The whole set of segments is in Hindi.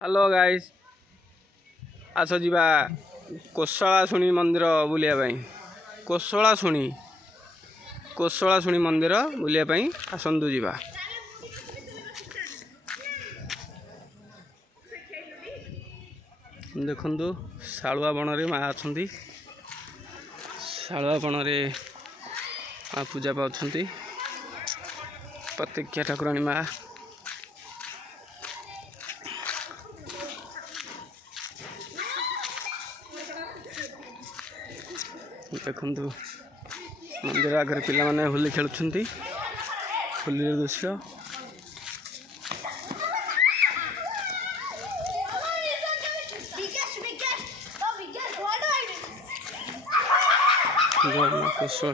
हेलो गाइस आस जीवा कोशला शुणी मंदिर बुलिया कोशला शुणी मंदिर बुलिया आसतु जीवा। देखु शालुआ बन रे माँ अच्छा शालुआ बन रे माँ पूजा पाँच प्रत्यक्षा ठाकुराणी माँ देखु मंदिर आगे पिला माने होली खेलुछंती होली दृश्य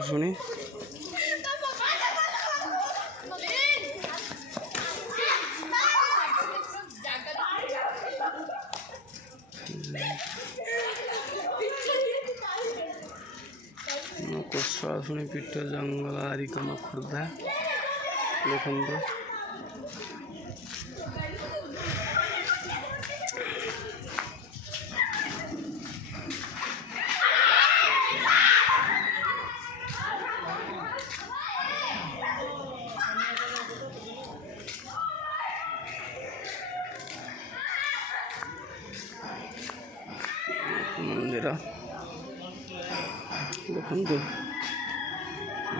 शुणी कोशला शुणी पीठ जंगल आरिकम खुर्दा देखु मंदिर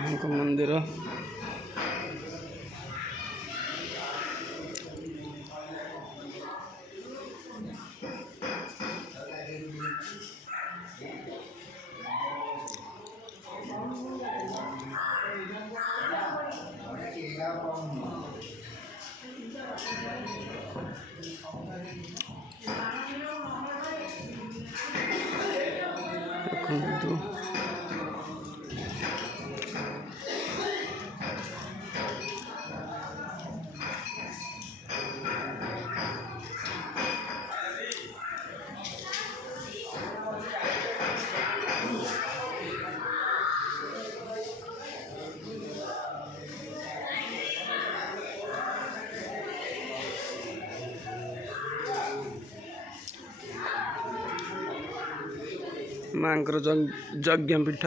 देखु मंदिर देखु मांकर यज्ञ पीठ